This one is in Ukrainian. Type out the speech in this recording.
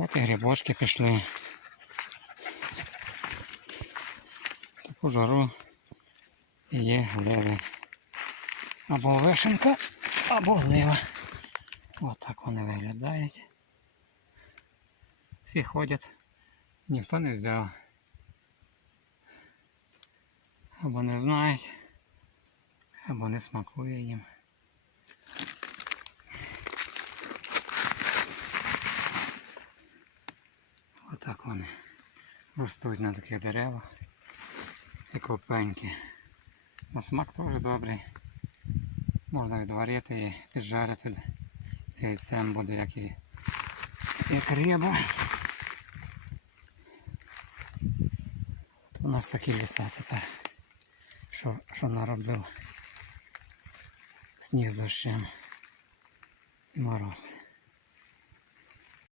От і грибочки пішли. Таку жару і є гливи. Або вишенка, або глива. От так вони виглядають. Всі ходять, ніхто не взяв. Або не знають, або не смакує їм. Отак вони ростуть на таких деревах. І копеньки. На смак теж добрий. Можна відварити і піджарити. Яйцем буде як і як риба. У нас такі ліса тепер. Що, що наробив сніг з дощем і мороз.